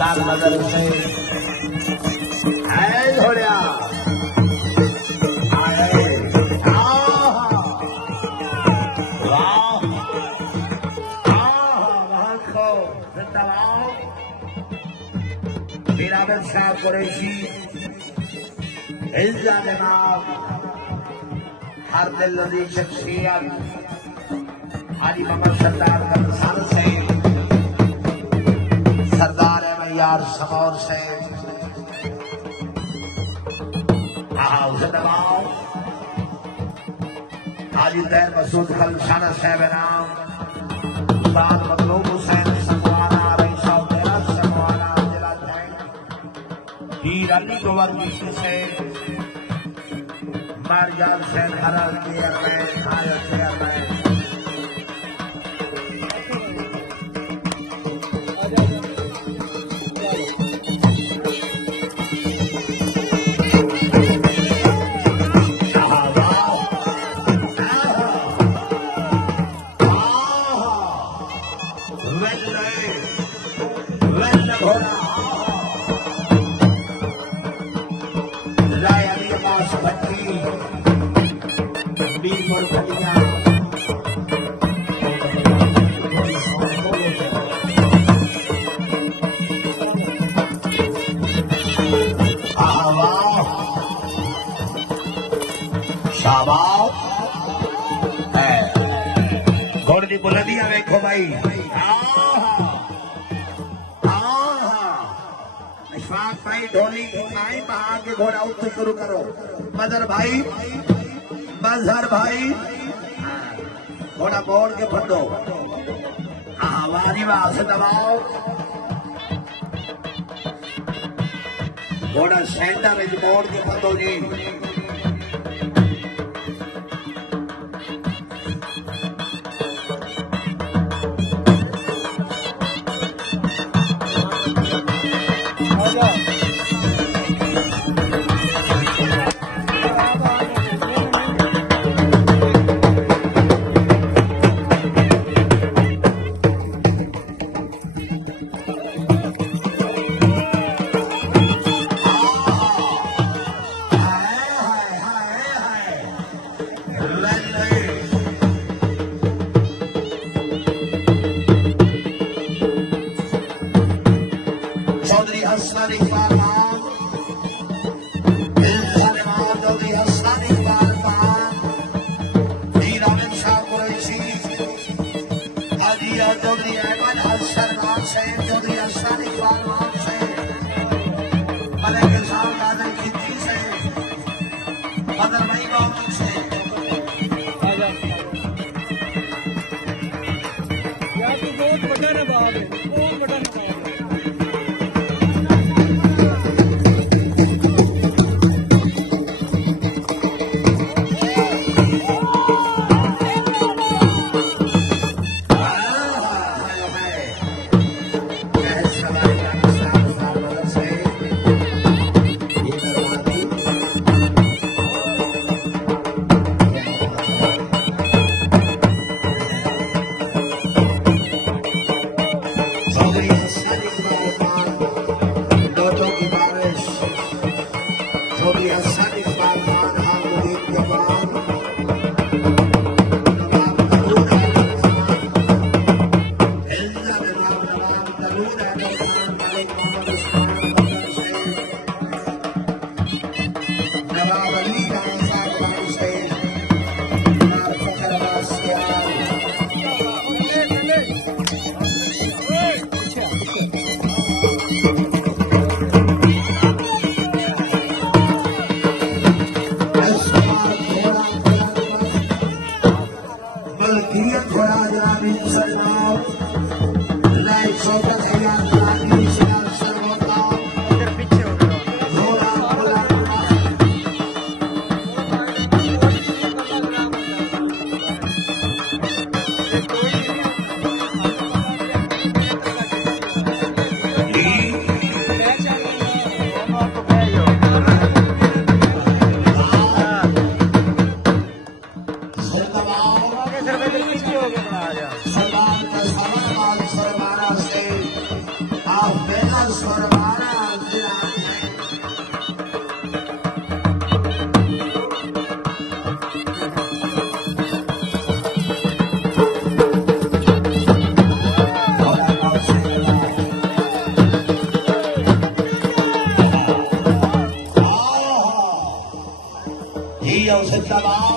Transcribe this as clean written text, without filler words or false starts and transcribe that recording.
साल नजर से है घोड़िया बिरादर साहब कुरैशी इल्जा जनाब हर दिल लदी शख्सियत हाजी मोहम्मद सरदार का मिसाल से सरदार है मैयार समौर से उसे दबाओ हाजी तैर मसूद खल शाना साहब नाम उस्ताद मखलूक हुसैन संगवाना रईसा तेरा संगवाना जिला हीर अली गोवर्दी से मारजाल से हरल चेयरमैन हायर चेयरमैन घोड़े की बुलंदियां देखो भाई अशफाक भाई ढोली नहीं बहा के घोड़ा उठ शुरू करो मजहर भाई घोड़ा बोल के फटो वारी वाह से दबाओ घोड़ा सेंटर में बोल के फटो जी सवार